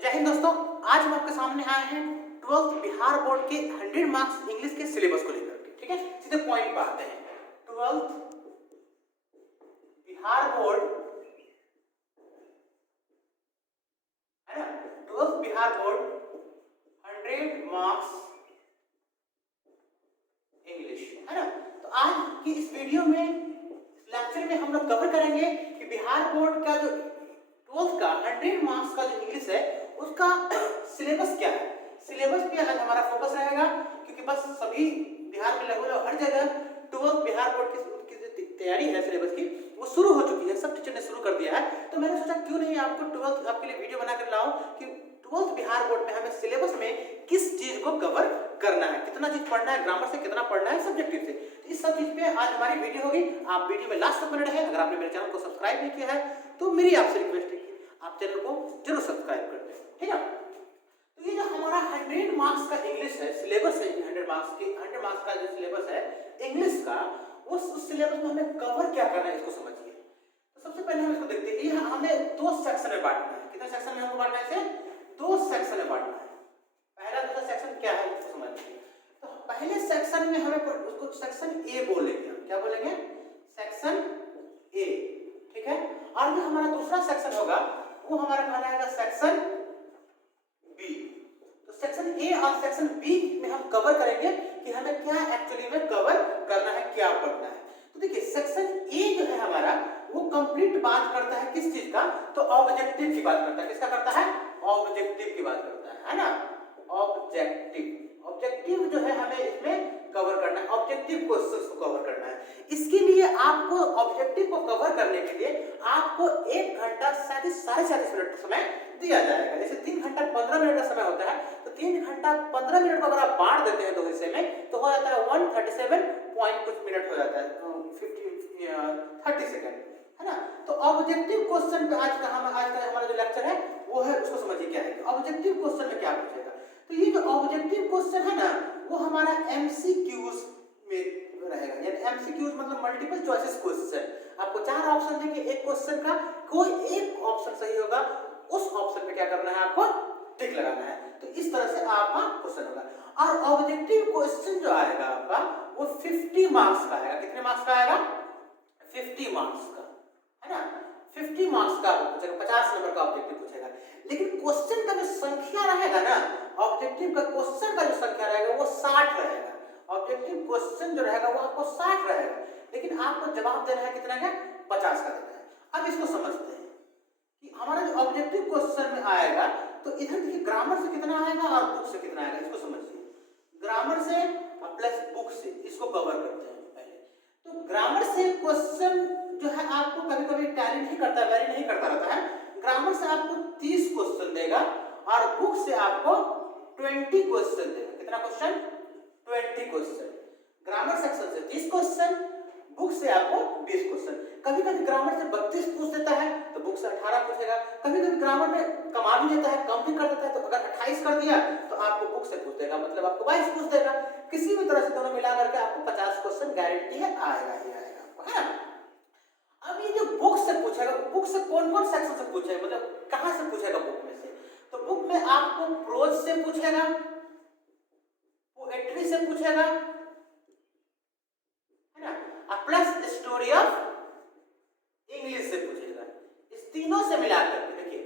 जय हिंद दोस्तों, आज हम आपके सामने आए हैं 12th बिहार बोर्ड के 100 मार्क्स इंग्लिश के सिलेबस को लेकर के। ठीक है, सीधे पॉइंट पे आते हैं। 12th बिहार बोर्ड है ना, 12th Bihar board 100 marks English है ना। तो आज की इस वीडियो में, इस लेक्चर में हम लोग कवर करेंगे कि बिहार बोर्ड का जो 12th का 100 मार्क्स का जो इंग्लिश है उसका सिलेबस क्या है। सिलेबस पे आज हमारा फोकस रहेगा, क्योंकि बस सभी बिहार में लगभग हर जगह 12th बिहार बोर्ड की जो तैयारी है सिलेबस की वो शुरू हो चुकी है, सब टीचर ने शुरू कर दिया है। तो मैंने सोचा क्यों नहीं आपको 12th आपके लिए वीडियो बनाकर लाऊं कि 12th बिहार बोर्ड में हमें सिलेबस में किस चीज को कवर करना है, कितना चीज पढ़ना है, ग्रामर से कितना पढ़ना है, सब्जेक्टिव से। तो इस सब चीज पे आज हमारी वीडियो होगी। आप वीडियो में लास्ट तक बने रहे। अगर आपने मेरे चैनल को सब्सक्राइब नहीं किया है तो मेरी आपसे रिक्वेस्ट है कि आप चैनल को जरूर सब्सक्राइब कर दें, ठीक है। तो ये जो हमारा 100 मार्क्स का इंग्लिश है सिलेबस है, 100 मार्क्स का जो सिलेबस है इंग्लिश का, उस सिलेबस में हमें कवर क्या करना है इसको समझिए। तो सबसे पहले हम इसको देखते हैं। ये हमें दो सेक्शन में बांटना है। कितने सेक्शन में हमको बांटना है? इसे दो सेक्शन में बांटना है। पहला दूसरा सेक्शन क्या है इसको समझिए। तो पहले सेक्शन में हमें उसको सेक्शन ए बोलेंगे। हम क्या बोलेंगे? सेक्शन ए, ठीक है। और जो हमारा दूसरा सेक्शन होगा वो हमारा कहलाएगा सेक्शन बी। तो सेक्शन ए और सेक्शन बी में हम कवर करेंगे कि हमें क्या एक्चुअली में कवर करना है, क्या पढ़ना है। तो देखिए सेक्शन ए जो है हमारा वो कंप्लीट बात करता है किस चीज का? तो ऑब्जेक्टिव की बात करता है। किसका करता है? ऑब्जेक्टिव की बात करता है ना। ऑब्जेक्टिव जो है हमें इसमें कवर करना है, ऑब्जेक्टिव क्वेश्चंस को कवर करना है। इसके लिए आपको ऑब्जेक्टिव को कवर करने के लिए आपको 1 घंटा 37.5 मिनट समय दिया जाएगा। जैसे 3 घंटा 15 मिनट का समय होता है, तो 3 घंटा 15 मिनट को अगर आप बांट देते हैं दो हिस्से में तो हो जाता है 137 पॉइंट कुछ मिनट हो जाता है, 30 सेकंड, है ना। तो ऑब्जेक्टिव क्वेश्चन पे आज का हमारा जो लेक्चर है वो है, उसको समझिए क्या है ऑब्जेक्टिव क्वेश्चन में क्या पूछेगा। तो ये जो ऑब्जेक्टिव क्वेश्चन है ना वो हमारा एमसीक्यूज में रहेगा। यानी एमसीक्यूज मतलब मल्टीपल चॉइसेस क्वेश्चन। आपको 4 ऑप्शन देंगे, एक क्वेश्चन का कोई एक ऑप्शन सही होगा, उस ऑप्शन पे क्या करना है आपको? टिक लगाना है। तो इस तरह से आपका क्वेश्चन होगा। और ऑब्जेक्टिव क्वेश्चन जो आएगा आपका वो 50 मार्क्स का आएगा। कितने मार्क्स का आएगा? 50 मार्क्स का, है ना। 50 मार्क्स का पूछेगा, 50 नंबर का ऑब्जेक्टिव पूछेगा। लेकिन क्वेश्चन का जो संख्या रहेगा ना, ऑब्जेक्टिव का क्वेश्चन का जो संख्या रहेगा वो 60 रहेगा। ऑब्जेक्टिव क्वेश्चन जो रहेगा वो आपको 60 रहेगा, लेकिन आपको जवाब देना है कितना का? 50 का देना है। अब इसको समझते हैं कि हमारा जो ऑब्जेक्टिव क्वेश्चन में आएगा तो इधर देखिए ग्रामर से कितना आएगा और बुक से कितना आएगा, इसको समझिए। ग्रामर से प्लस बुक से, इसको कवर करते हैं पहले। तो ग्रामर से क्वेश्चन जो है आपको कभी कभी टैली नहीं करता, वेरी नहीं करता रहता है। ग्रामर से आपको 30 क्वेश्चन देगा और बुक से आपको 20 क्वेश्चन देगा। कितना क्वेश्चन? 20 क्वेश्चन। ग्रामर सेक्शन से 30 क्वेश्चन, बुक से आपको 20 क्वेश्चन। कभी कभी ग्रामर से 32 पूछ देता है तो बुक से 18 पूछेगा। कभी कभी ग्रामर में कमा भी देता है, कम भी कर देता है। तो अगर 28 कर दिया तो आपको बुक से पूछ देगा, मतलब आपको 22 पूछ देगा। किसी भी तरह से दोनों मिला करके आपको 50 क्वेश्चन गारंटी है आएगा ही आएगा आपको, है ना। अब ये जो बुक से पूछेगा, बुक से कौन कौन सेक्शन से पूछेगा, मतलब कहां से पूछेगा बुक में से? तो बुक में आपको प्रोज से पूछेगा, पोएट्री से पूछेगा, है ना, और प्लस स्टोरी ऑफ इंग्लिश से पूछेगा। इस तीनों से मिलाकर के देखिए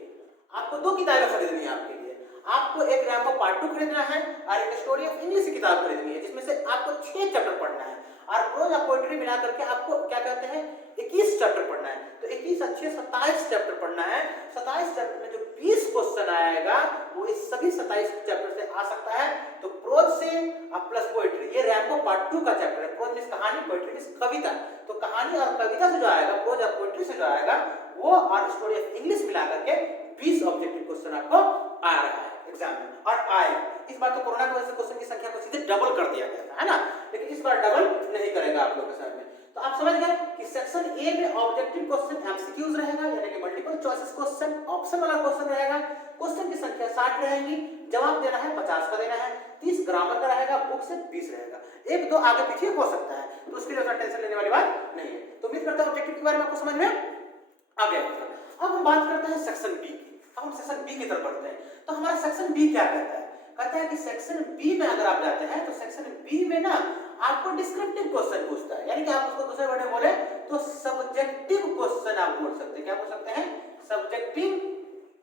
आपको 2 किताबें खरीदनी है आपके लिए। आपको एक रैम्बो पार्ट 2 खरीदना है और एक स्टोरी ऑफ इंग्लिश की किताब खरीदनी है, जिसमें से आपको 6 चैप्टर पढ़ना है। और प्रोज और पोएट्री मिला करके आपको क्या कहते हैं 21 चैप्टर पढ़ना है। तो 21 अच्छे 27 चैप्टर पढ़ना है। 27 चैप्टर में जो 20 क्वेश्चन आएगा वो इस सभी 27 चैप्टर से आ सकता है। तो प्रोज से और प्लस पोएट्री, ये रैम्बो पार्ट 2 का चैप्टर है। प्रोज मींस कहानी, पोएट्री मींस कविता। तो कहानी और कविता से जो आएगा, प्रोज और पोएट्री से जो आएगा वो, और स्टोरी ऑफ इंग्लिश मिला करके 20 ऑब्जेक्टिव क्वेश्चन आपको आ रहा है एग्जाम में, और आए। इस बार तो कोरोना की वजह से क्वेश्चन की संख्या को सीधे डबल कर दिया गया था, है ना, लेकिन इस बार डबल नहीं करेगा आप लोग के साथ में। तो आप समझ गए कि सेक्शन ए में ऑब्जेक्टिव क्वेश्चन एमसीक्यूज रहेगा, यानी कि मल्टीपल चॉइसेस क्वेश्चन, ऑप्शन वाला क्वेश्चन रहेगा। क्वेश्चन की संख्या 60 रहेगी, जवाब देना है 50 का देना है, 30 ग्रामर का रहेगा, बुक से 20 रहेगा। 1-2 आगे पीछे हो सकता है, तो उसके लिए टेंशन लेने वाली बात नहीं है। तो उम्मीद करता हूं ऑब्जेक्टिव के बारे में आपको समझ में आ गया। अब हम बात करते हैं सेक्शन बी की। अब हम सेक्शन बी की तरफ बढ़ते हैं। तो हमारा सेक्शन बी क्या कहता है? कहता है कि सेक्शन बी में अगर आप जाते हैं तो सेक्शन बी में ना आपको डिस्क्रिप्टिव क्वेश्चन पूछता है, यानी कि आप उसको दूसरे वर्ड में बोले तो सब्जेक्टिव क्वेश्चन आप बोल सकते हैं। क्या बोल सकते हैं? सब्जेक्टिव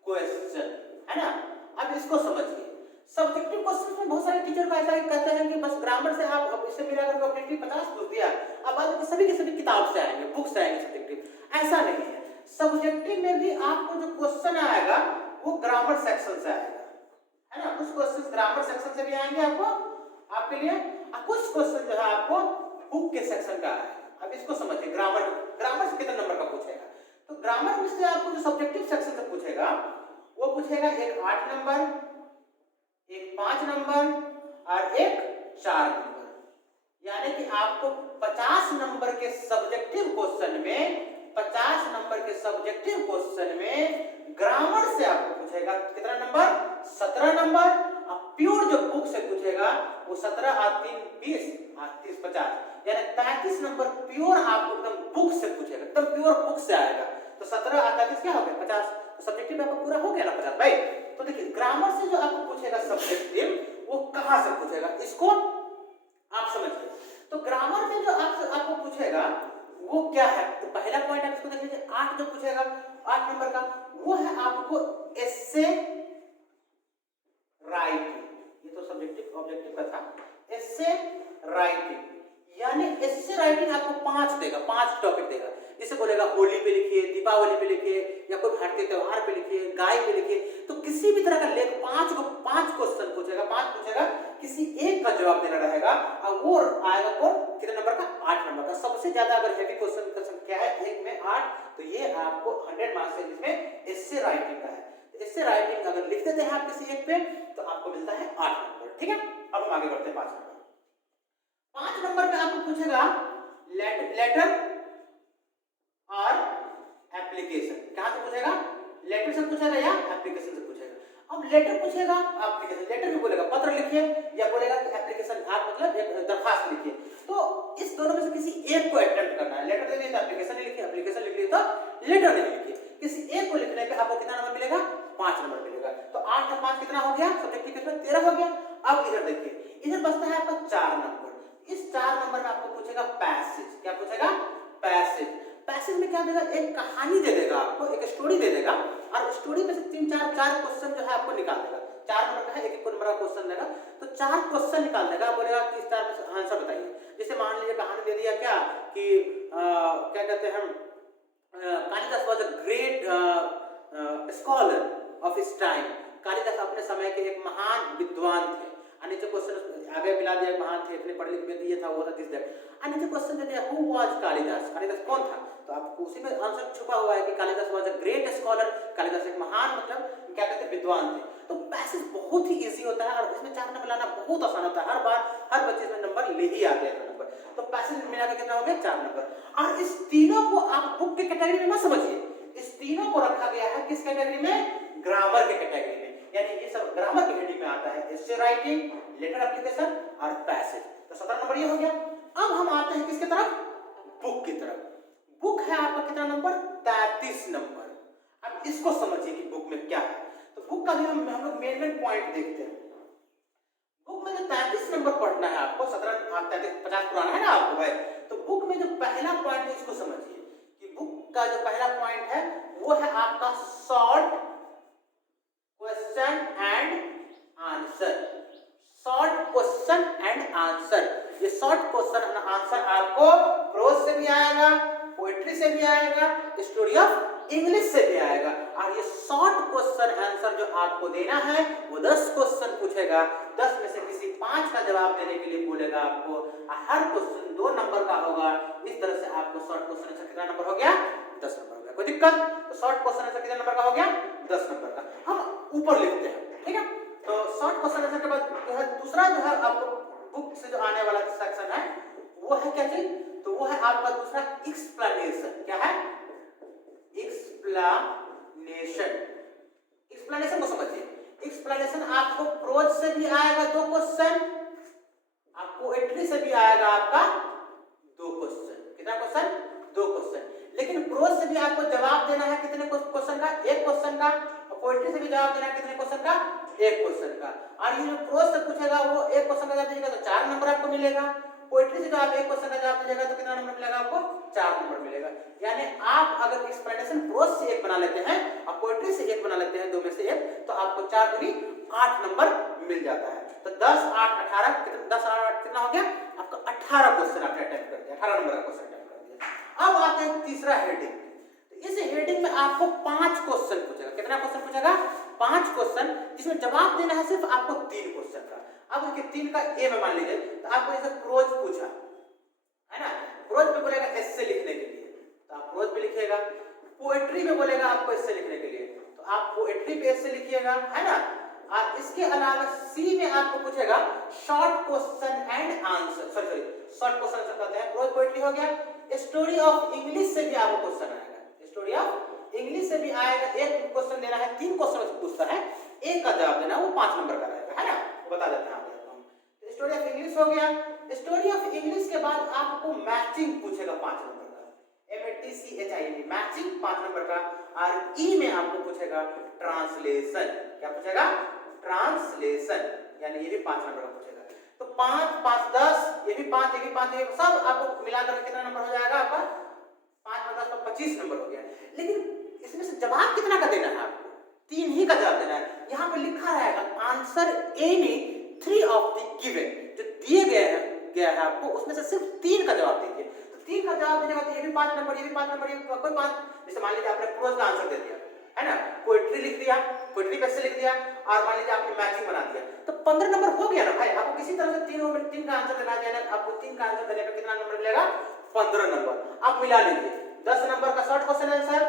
क्वेश्चन, है ना। अब इसको समझिए, सब्जेक्टिव क्वेश्चन में बहुत सारे टीचर का ऐसा कहते हैं कि बस ग्रामर से आप अब इससे मिला करके ऑब्जेक्टिव 50 पूछ दिया, अब बाद में सभी के सभी किताब से आएंगे, बुक से आएंगे सब्जेक्टिव। ऐसा नहीं है, सब्जेक्टिव में भी आपको जो क्वेश्चन आएगा वो ग्रामर सेक्शन से आएगा, है ना। कुछ क्वेश्चन ग्रामर सेक्शन से भी आएंगे आपको, आपके लिए, और कुछ क्वेश्चन जो है आपको बुक के सेक्शन का आएगा। अब इसको समझिए, ग्रामर से कितने नंबर का पूछेगा? तो ग्रामर में से आपको जो सब्जेक्टिव सेक्शन से पूछेगा वो पूछेगा एक 8 नंबर, एक 5 नंबर और एक 4 नंबर। यानी कि आपको 50 नंबर के सब्जेक्टिव क्वेश्चन में, 50 नंबर के सब्जेक्टिव क्वेश्चन में ग्रामर से आपको पूछेगा कितना नंबर? 17 नंबर। अब प्योर जो बुक से पूछेगा वो 17 और 3 20 और 30 50, यानी 35 नंबर प्योर आपको एकदम बुक से पूछेगा, एकदम प्योर बुक से आएगा। तो 17 और 35 क्या हो गया? 50। तो सब्जेक्टिव में आपको पूरा हो गया ना 50 भाई। तो देखिए ग्रामर से जो आपको पूछेगा सब्जेक्टिव वो कहां से पूछेगा, इसको आप समझिए। तो ग्रामर में जो आपको पूछेगा वो क्या है? तो पहला पॉइंट आप इसको देख लीजिए, 8 जो पूछेगा 8 नंबर का वो है आपको एस्से राइटिंग। ये तो सब्जेक्टिव ऑब्जेक्टिव का था। एस्से राइटिंग, यानी एस्से राइटिंग आपको 5 देगा, 5 टॉपिक देगा। जैसे बोलेगा होली पे लिखिए, दीपावली पे लिखिए, या कोई भारतीय त्योहार पे लिखिए, गाय पे लिखिए। तो किसी भी तरह का लेख 5 क्वेश्चन पूछेगा, 5 पूछेगा, किसी एक का जवाब देना रहेगा और वो आएगा कौन? कितने नंबर का? 8 नंबर का। सबसे ज्यादा अगर हेवी क्वेश्चन का संख्या है एक में 8, तो ये आपको 100 मार्क्स है, जिसमें एस्से राइटिंग का है। एस्से राइटिंग अगर लिख देते हैं आप किसी एक पे तो आपको मिलता है 8 नंबर। ठीक है, अब हम आगे बढ़ते हैं 5 नंबर। 5 नंबर पे आपको पूछेगा लेटर और एप्लीकेशन। कहां से पूछेगा? लेटर से पूछेगा या एप्लीकेशन से पूछेगा। अब लेटर पूछेगा, एप्लीकेशन, लेटर भी बोलेगा पत्र लिखिए या बोलेगा कि एप्लीकेशन आप मतलब एक दरखास्त लिखिए। तो इस दोनों में से किसी एक को अटेम्प्ट करना है। लेटर दे दिया तो एप्लीकेशन नहीं लिखिए, एप्लीकेशन लिख लिया तो लेटर नहीं लिखिए। किसी एक को लिखने पे आपको कितना नंबर मिलेगा? 5 नंबर मिलेगा। तो 8 और 5 कितना हो गया? सब्जेक्टिव कितना? 13 हो गया। अब इधर देखिए, इधर बचता है आपका 4 नंबर। इस 4 नंबर में आपको पूछेगा पैसेज। क्या पूछेगा? पैसेज। पैसेज में क्या देगा? एक कहानी दे देगा आपको, एक स्टोरी दे देगा और स्टोरी में से 3-4 क्वेश्चन जो है आपको निकाल देगा। 4 नंबर का है, एक नंबर का क्वेश्चन देगा, तो 4 क्वेश्चन निकाल देगा। बोलेगा कि इस 4 में से आंसर बताइए। जैसे मान लीजिए कहानी दे दिया क्या कि क्या कहते हैं, Kalidas was a great scholar of his time. Kalidas अपने समय के एक महान विद्वान थे। नीचे क्वेश्चन आगे मिला दिया, महान थे, इतने पढ़े लिखे, ये था वो था, दिस दैट। नीचे क्वेश्चन दे दिया हु वाज कालिदास, कालिदास कौन था? तो आपको उसी में आंसर छुपा हुआ है कि Kalidas was a great scholar, Kalidas एक महान मतलब क्या कहते हैं विद्वान थे। तो पैसेज बहुत ही इजी होता है और इसमें 4 नंबर लाना बहुत आसान होता है। हर बार हर बच्चे इसमें नंबर ले ही आते हैं नंबर। तो पैसेज मिला के कितना हो गया? 4 नंबर। और इस तीनों को आप बुक के कैटेगरी में मत समझिए, इस तीनों को रखा गया है किस कैटेगरी में? ग्रामर के कैटेगरी में। यानी ये सब ग्रामर की हेडिंग में आता है, एस्से राइटिंग, लेटर एप्लीकेशन और पैसेज। तो 17 नंबर ये हो गया। अब हम आते हैं किसके तरफ? बुक की तरफ। बुक है आपका कितना नंबर? 33 नंबर। अब इसको समझिए कि बुक में क्या है। तो बुक का भी हम लोग मेन पॉइंट देखते हैं। बुक में जो 33 नंबर पढ़ना है आपको, 17 33 50 पुराना है ना आपको भाई। तो बुक में जो पहला पॉइंट है इसको समझिए कि बुक का जो पहला पॉइंट है वो है आपका short question and answer. Short question and answer. ये शॉर्ट क्वेश्चन एंड आंसर आपको प्रोज से भी आएगा, पोएट्री से भी आएगा, स्टोरी ऑफ इंग्लिश से भी आएगा। और ये शॉर्ट क्वेश्चन आंसर जो आपको देना है वो 10 क्वेश्चन पूछेगा, 10 में से किसी 5 का जवाब देने के लिए बोलेगा आपको। हर क्वेश्चन 2 नंबर का होगा। इस तरह से आपको शॉर्ट क्वेश्चन आंसर कितना नंबर हो गया? 10 नंबर हो गया। कोई दिक्कत? तो शॉर्ट क्वेश्चन आंसर कितने नंबर का हो गया? 10 नंबर का। हम ऊपर लिखते हैं, ठीक है। तो शॉर्ट क्वेश्चन आंसर के बाद जो है दूसरा जो है आपको बुक से जो आने वाला सेक्शन है वो है क्या चीज? तो वो है आपका दूसरा एक्सप्लेनेशन। क्या है? एक्सप्लेनेशन। एक्सप्लेनेशन को समझिए। एक्सप्लेनेशन आपको प्रोज से भी आएगा 2 क्वेश्चन, आपको पोएट्री से भी आएगा आपका 2 क्वेश्चन। कितना क्वेश्चन? 2 क्वेश्चन। लेकिन प्रोज से भी आपको जवाब देना है कितने क्वेश्चन का? 1 क्वेश्चन का। और पोएट्री से भी जवाब देना है कितने क्वेश्चन का, एक क्वेश्चन का। और ये जो प्रोज से पूछेगा वो एक क्वेश्चन का जवाब दीजिएगा तो 4 नंबर आपको मिलेगा। पोएट्री से जो आप एक क्वेश्चन का जवाब दीजिएगा तो कितना नंबर मिलेगा आपको, 4 नंबर मिलेगा। यानी आप अगर एक्सप्लेनेशन प्रोज से एक बना लेते हैं और पोएट्री से एक बना लेते हैं, दो में से एक, तो आपको 4 दूनी 8 नंबर मिल जाता है। तो 10 8 18 10 8 कितना हो गया आपका, 18 क्वेश्चन आपने अटेम्प्ट कर दिया, 18 नंबर का क्वेश्चन अटेम्प्ट कर दिया। अब आते हैं तीसरा हेडिंग। तो इस हेडिंग में आपको 5 क्वेश्चन पूछेगा। कितना क्वेश्चन पूछेगा, 5 क्वेश्चन, जिसमें जवाब देना है सिर्फ आपको 3 क्वेश्चन का। अब देखिए 3 का ए में मान लीजिए तो आपको जैसे प्रोज पूछा है ना, प्रोज में बोलेगा एस्से लिखने के लिए तो आप प्रोज पे लिखिएगा। पोएट्री में बोलेगा आपको एस्से लिखने के लिए तो आप पोएट्री पे एस्से लिखिएगा, है ना। और इसके अलावा सी में आपको पूछेगा short question and answer, sorry short question answer कहते हैं, प्रोज पोएट्री हो गया। स्टोरी ऑफ इंग्लिश से भी आपको क्वेश्चन आएगा, स्टोरी ऑफ इंग्लिश से भी आएगा। एक क्वेश्चन देना है, 3 क्वेश्चन पूछता है, एक का जवाब देना वो 5 नंबर का रहेगा, है ना, बता देते हैं आपको। तो स्टोरी ऑफ इंग्लिश हो गया। स्टोरी ऑफ इंग्लिश के बाद आपको मैचिंग पूछेगा 5 नंबर का, MATCHING मैचिंग 5 नंबर का। और ई में आपको पूछेगा ट्रांसलेशन, क्या पूछेगा, ट्रांसलेशन, यानी ये भी 5 नंबर का पूछेगा। तो 5 5 10, ये भी 5, ये भी 5, ये सब आपको मिलाकर कितना नंबर हो जाएगा आपका, 5 + 10 = 25 नंबर हो गया। लेकिन इसमें से जवाब कितना का देना है आपको, 3 ही का जवाब देना है। यहाँ पे लिखा रहेगा answer any 3 of the given, जो दिए गया है आपको उसमें से सिर्फ 3 का जवाब दीजिए। तो 3 का जवाब देने के बाद ये भी 5 नंबर, ये भी 5 नंबर, ये कोई 5, जैसे मान लीजिए आपने प्रोज का आंसर दे दिया, है ना, पोएट्री लिख दिया, पोएट्री पे से लिख दिया, और मान लीजिए आपने मैचिंग बना दिया, तो 15 नंबर हो गया ना भाई। आपको किसी तरह से 3 का आंसर देना है, आपको 3 का आंसर देने पे कितना नंबर मिलेगा, 15 नंबर। आप मिला लीजिए 10 नंबर का शॉर्ट क्वेश्चन आंसर,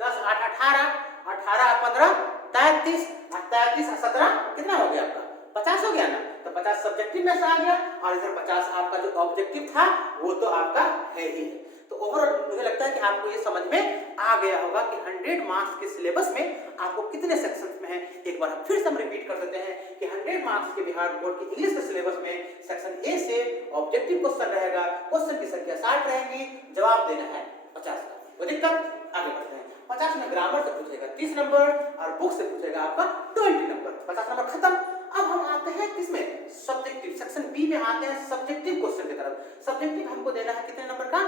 10 8 18, 18 15 33, 33 17 कितना हो गया आपका, 50 हो गया ना। तो 50 सब्जेक्टिव में से आ गया और इधर 50 आपका जो ऑब्जेक्टिव था वो तो आपका है ही है। तो ओवरऑल मुझे लगता है कि आपको ये समझ में आ गया होगा कि 100 मार्क्स के सिलेबस में आपको कितने सेक्शंस में है। एक बार फिर से हम रिपीट कर देते हैं कि 100 मार्क्स के बिहार बोर्ड के इंग्लिश के सिलेबस में सेक्शन ए से ऑब्जेक्टिव क्वेश्चन रहेगा, क्वेश्चन की संख्या 60 रहेगी, जवाब देना है 50 का। कोई दिक्कत, आगे बढ़ते हैं। 50 में ग्रामर से पूछेगा 30 नंबर और बुक से पूछेगा आपका 20 नंबर, 50 नंबर खत्म। अब हम आते हैं किसमें, सब्जेक्टिव, सेक्शन बी में आते हैं सब्जेक्टिव क्वेश्चन की तरफ। सब्जेक्टिव हमको देना है कितने नंबर का,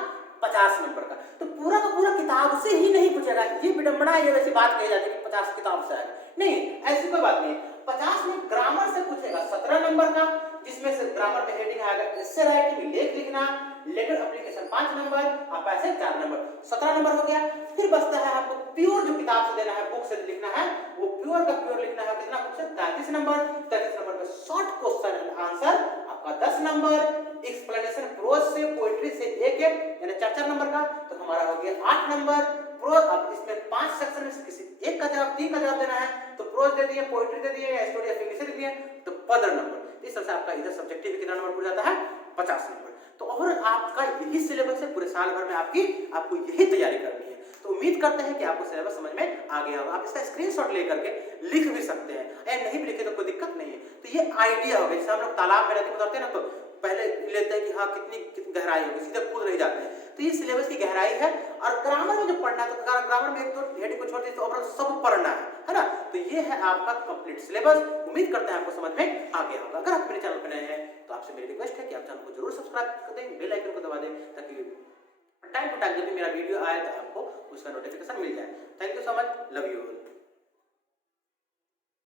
50 नंबर का। तो पूरा का पूरा किताब से ही नहीं पूछेगा, ये विडंबना, ये वैसी बात कही जाती है कि 50 किताब से आएगा, नहीं, ऐसी कोई बात नहीं। 50 में ग्रामर से पूछेगा 17 नंबर का, जिसमें से ग्रामर में हेडिंग आएगा एस्से राइटिंग, लेख लिखना, लेटर एप्लीकेशन 5 नंबर, आप ऐसे 4 नंबर, 17 नंबर हो गया। फिर बचता है आपको प्योर जो किताब से देना है, बुक से लिखना है, वो प्योर का प्योर लिखना है, कितना बुक से 33 नंबर। 33 नंबर पे शॉर्ट क्वेश्चन एंड आंसर आपका 10 नंबर, एक्सप्लेनेशन प्रोज से पोएट्री से एक यानी 4 नंबर का, तो हमारा हो गया 8 नंबर। प्रोज, अब इसमें 5 सेक्शन में से किसी एक का जवाब, 3 का जवाब देना है, तो प्रोज दे दिए, पोएट्री दे दिए या स्टोरी ऑफ इंग्लिश दे दिए, तो 15 नंबर। इस तरह से आपका इधर सब्जेक्टिव कितना नंबर पूरा जाता है, 50 नंबर। तो और आपका यही सिलेबस है, पूरे साल भर में आपको यही तैयारी करनी है। तो उम्मीद करते हैं कि आपको सिलेबस समझ में आ गया होगा। आप इसका स्क्रीनशॉट लेकर के लिख भी सकते हैं, या नहीं भी लिखे तो कोई दिक्कत नहीं है। तो ये आइडिया होगा, जैसे हम लोग तालाब में नदी में उतरते हैं ना, तो पहले लेते हैं कि हाँ कितनी गहराई होगी, सीधे कूद नहीं जाते हैं। तो ये सिलेबस की गहराई है। और ग्रामर में जो पढ़ना है, तो ग्रामर में एक तो हेडिंग को छोड़ दीजिए, ओवरऑल सब पढ़ना है ना। तो ये है आपका कंप्लीट सिलेबस। उम्मीद करते हैं आपको समझ में आ गया होगा। अगर आप मेरे चैनल पर नए हैं तो आपसे मेरी रिक्वेस्ट है कि आप चैनल को जरूर सब्सक्राइब कर दें, बेल आइकन को दबा दें, ताकि टाइम टू टाइम जब भी मेरा वीडियो आए तो आपको उसका नोटिफिकेशन मिल जाए। Thank you so much, love you all.